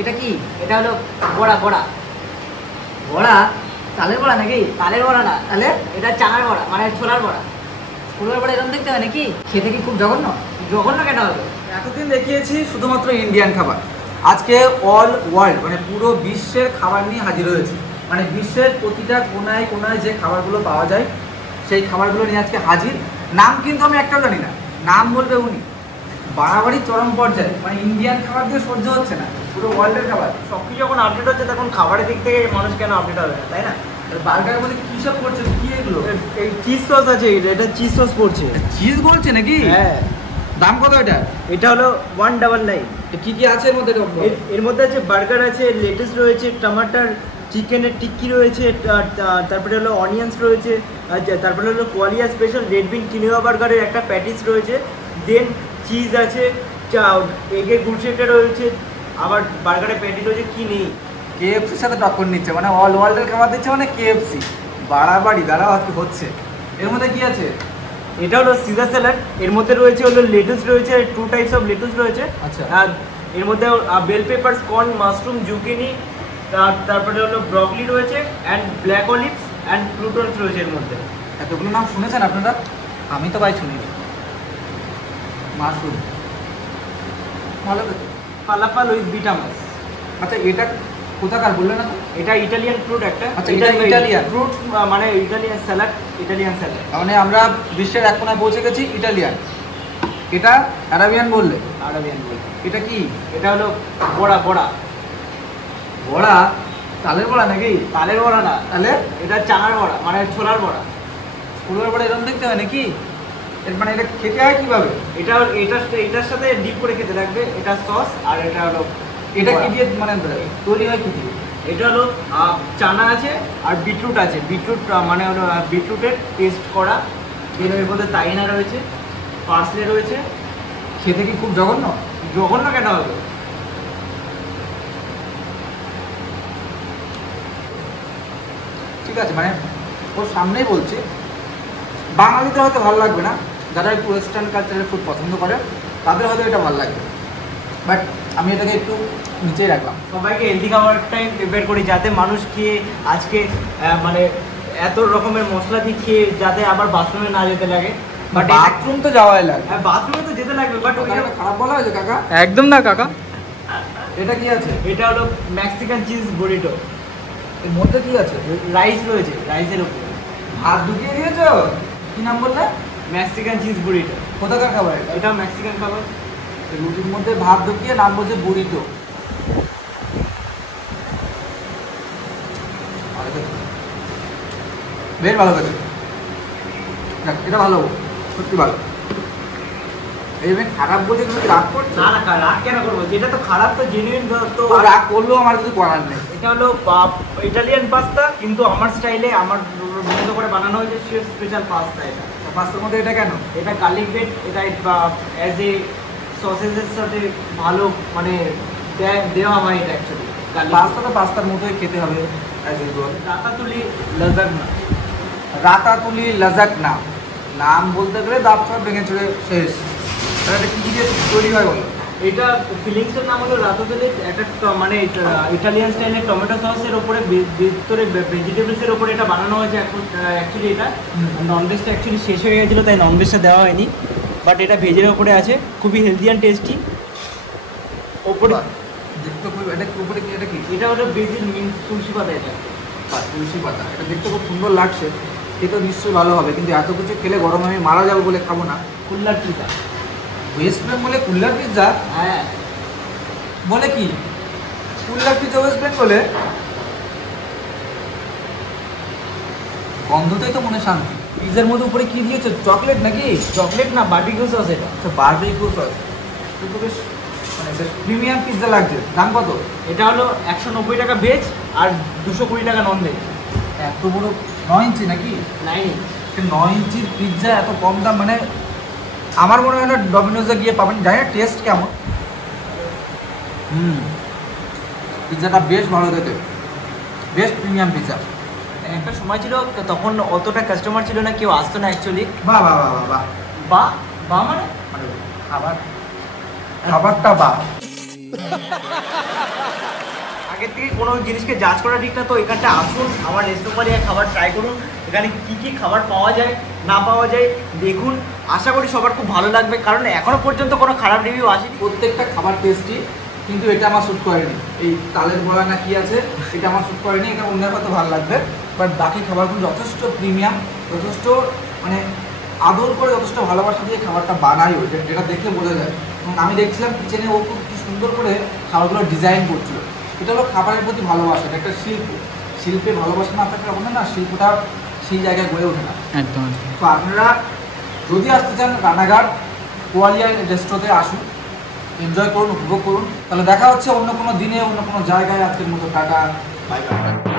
এটা কি? এটা হলো বড়া। বড়া বড়া? তালের বড়া নাকি? তালের বড়া না, তাহলে এটা চানার বড়া, মানে ছোলার বড়া। ছোলার বড়া এরকম দেখতে হয় নাকি? খেতে কি খুব জঘন্য? জঘন্য কেন হবে? এতদিন দেখিয়েছি শুধুমাত্র ইন্ডিয়ান খাবার, আজকে অল ওয়ার্ল্ড মানে পুরো বিশ্বের খাবার নিয়ে হাজির হয়েছে। মানে বিশ্বের প্রতিটা কোনায় কোনায় যে খাবারগুলো পাওয়া যায় সেই খাবারগুলো নিয়ে আজকে হাজির। নাম কিন্তু আমি একটাও জানি না, নাম বলবে উনি। বাড়াবাড়ি চরম পর্যায়ে, মানে ইন্ডিয়ান খাবার দিয়ে সহ্য হচ্ছে না, পুরো ওয়ার্ল্ডের খাবার। সব কিছু যখন আপডেট হচ্ছে তখন খাবারের দিক থেকে মানুষ কেন আপডেট হবে না, তাই না? বার্গারের মধ্যে কী সব করছে, কি এগুলো? এই চিজ সস আছে, এটা চিজ সস পড়ছে। চিজ বলছে নাকি? হ্যাঁ। দাম কত এটা? এটা হলো 199। কি কি আছে এর মধ্যে? এর মধ্যে আছে বার্গার আছে, লেটুস রয়েছে, টমাটার, চিকেনের টিক্কি রয়েছে, তারপরে হলো অনিয়ন্স রয়েছে, তারপরে হলো কোয়ালিয়া স্পেশাল রেড বিন কিনোয়া বার্গারের একটা প্যাটিস রয়েছে, দেন চিজ আছে, এগের গুড়শেটা রয়েছে, আবার বার্গারের প্যাটি রয়েছে। কি নেই? কেএফসির সাথে টক্কর নিচ্ছে, মানে অল ওয়ার্ল্ডের খাবার দিচ্ছে, মানে কেএফসি। বাড়াবাড়ি দাঁড়াও আজকে হচ্ছে। এর মধ্যে কি আছে? এটা হলো সিজার স্যালাড, এর মধ্যে রয়েছে হলো লেটুস রয়েছে, 2 টাইপস অফ লেটুস রয়েছে। আচ্ছা। আর এর মধ্যে bell peppers, corn, mushroom, zucchini, তারপরে হলো ব্রকলি রয়েছে, and black olives and croutons রয়েছে এর মধ্যে। এতগুলো নাম শুনেছেন আপনারা? আমি তো ভাই শুনিনি। মাশরুম ভালো তো। ফালাফাল উইথ বিটামাস। আচ্ছা, এটা কোথাকার বললেন না? এটা ইটালিয়ান ফ্রুট একটা। আচ্ছা, এটা ইটালিয়ান ফ্রুট, মানে ইটালিয়ান স্যালাড। ইটালিয়ান স্যালাড মানে আমরা বিশ্বের এক কোনায় পৌঁছে গেছি। ইটালিয়ান। এটা আরাবিয়ান বললে? আরাবিয়ান বলে। এটা কি? এটা হলো বড়া। বড়া বড়া? তালের বড়া নাকি? তালের বড়া না, তাহলে এটা চানার বড়া, মানে ছোলার বড়া। ছোলার বড়া এরকম দেখতে হয় নাকি? মানে এটা খেতে হয় কিভাবে? এটার সাথে ডিপ করে খেতে লাগবে। এটা সস, আর এটা হলো এটা কি দিয়ে মানে তৈরি হয় কি দিয়ে? এটা হলো চানা আছে আর বিটরুট আছে। বিটরুট মানে হলো বিটরুটের পেস্ট করা। এর মধ্যে তাইনা রয়েছে, পার্সলে রয়েছে। খেতে কি খুব জঘন্য? জঘন্য কেন হবে? ঠিক আছে, মানে ওর সামনেই বলছি, বাঙালিদের হয়তো ভালো লাগবে না, যারা একটু ওয়েস্টার্ন কালচারের ফুড পছন্দ করে তাদের হয়তো এটা ভালো লাগবে, বাট আমি এটাকে একটু নিচেই রাখলাম। সবাইকে হেলদি খাবারটাই প্রিপেয়ার করি, যাতে মানুষ খেয়ে আজকে মানে এত রকমের মশলা দিয়ে খেয়ে যাতে আবার বাথরুমে না যেতে লাগে। বাট বাথরুম তো যাওয়াই লাগে। হ্যাঁ, বাথরুমে তো যেতে লাগবে, বাট ওটা খারাপ বলা হয়েছে কাকা? একদম না কাকা। এটা কি আছে? এটা হলো মেক্সিকান চিজ বুরিটো। এর মধ্যে কি আছে? রাইস রয়েছে, রাইসের উপরে ভাত ঢুকিয়ে দিয়েছো? কি নাম বললে? Mexican cheese burrito. কোথাকার খাবার এটা? এটা মেক্সিকান খাবার। রুটির মধ্যে ভাত ঢুকিয়ে নাম বলছে বুরিটো। বেশ ভালো খেতে, এটা ভালো, সত্যি ভালো। এই মেয়ে খারাপ বলছে, তুমি রাগ করছো? না না, রাগ কেন করবো? যেটা তো খারাপ তো জেনুইন তো। রাগ করলেও আমার কিছু করার নেই। এটা হলো ইটালিয়ান পাস্তা, কিন্তু আমার স্টাইলে, আমার মতো করে বানানো হয়েছে স্পেশাল পাস্তা। এটা পাস্তার মধ্যে এটা কেন? এটা গার্লিক ব্রেড, এটা অ্যাজ এ সসেজের সাথে ভালো মানে দেওয়া হয়। এটা অ্যাকচুয়ালি পাস্তা তো পাস্তার মতোই খেতে হবে অ্যাজ ইউজুয়াল। রাতাতুলি লাজাগনা। রাতাতুলি লাজাগনা নাম বলতে গেলে দাঁত সব ভেঙে চড়ে শেষ। এটা কী দিয়ে তৈরি হয় বলো? এটা ফিলিংসের নাম হলো রাতাতুলি। একটা মানে ইটালিয়ান স্টাইলের টমেটো সসের ওপরে ভিতরে ভেজিটেবলসের ওপরে এটা বানানো হয়েছে। এখন অ্যাকচুয়ালি এটা ননভেজটা অ্যাকচুয়ালি শেষ হয়ে গেছিলো, তাই ননভেজটা দেওয়া হয়নি, বাট এটা ভেজের ওপরে আছে। খুবই হেলদি অ্যান্ড টেস্টি। ওপরে দেখতে খুব, এটা উপরে কি, এটা কি? এটা হলো বেজিল মিন্স তুলসী পাতা। এটা তুলসী পাতা। এটা দেখতে খুব সুন্দর লাগছে, খেতে নিশ্চয়ই ভালো হবে, কিন্তু এত কিছু খেলে গরমে আমি মারা যাবো বলে খাবো না। কুল্লার পিজা। ওয়েস্ট বেঙ্গলে কুল্লার পিৎজা? হ্যাঁ। বলে কি? কুল্লার পিৎজা ওয়েস্ট বেঙ্গলে? গন্ধতেই তো মনে শান্তি। পিৎজার মধ্যে উপরে কি দিয়েছে? চকলেট নাকি? চকলেট না, বারবিকিউ সস। এটা আচ্ছা, বারবিকিউ সস। তো বেশ মানে বেশ প্রিমিয়াম পিৎজা লাগছে। দাম কত? এটা হলো 190 টাকা ভেজ আর 220 টাকা নন ভেজ। এত বড় 9 ইঞ্চি নাকি? 9 9 ইঞ্চির পিৎজা এত কম দাম, মানে আমার মনে হয় না ডমিনোজে গিয়ে পাবেন। জানি না টেস্ট কেমন। পিৎজাটা বেশ ভালো খেতে, বেশ প্রিমিয়াম পিৎজা। একটা সময় ছিল তখন অতটা কাস্টমার ছিল না, কেউ আসতো না অ্যাকচুয়ালি। বাহ বাহ বাহ বাহ বা বা মানে খাবারটা বাহ। আগের থেকে কোনো জিনিসকে জাজ করা ঠিক না, তো এখানটা আসুন, আমার রেস্তোরাঁয় খাবার ট্রাই করুন, এখানে কী কী খাবার পাওয়া যায় না পাওয়া যায় দেখুন। আশা করি সবার খুব ভালো লাগবে, কারণ এখনও পর্যন্ত কোনো খারাপ রিভিউ আসেনি। প্রত্যেকটা খাবার টেস্টি, কিন্তু এটা আমার শ্যুট করেনি। এই তালের বড়া না কি আছে, এটা আমার শ্যুট করেনি, এটা অন্যের হয়তো ভালো লাগবে। বাট বাকি খাবারগুলো যথেষ্ট প্রিমিয়াম, যথেষ্ট মানে আদর করে, যথেষ্ট ভালোবাসা দিয়ে খাবারটা বানাই, ওই যেটা দেখে বোঝা যায়। এবং আমি দেখছিলাম কিচেনে ও খুব কি সুন্দর করে খাবারগুলো ডিজাইন করছিল। এটা হলো খাবারের প্রতি ভালোবাসা, এটা একটা শিল্প। শিল্পে ভালোবাসা না থাকলে হবে না, শিল্পটা সেই জায়গায় গড়ে ওঠে না। একদম। তো আপনারা যদি আসতে চান রানাঘাট কোয়ালিয়া রেস্টোতে আসুন, এনজয় করুন, উপভোগ করুন। তাহলে দেখা হচ্ছে অন্য কোনো দিনে, অন্য কোনো জায়গায়। আজকের মতো টাটা, বাই বাই।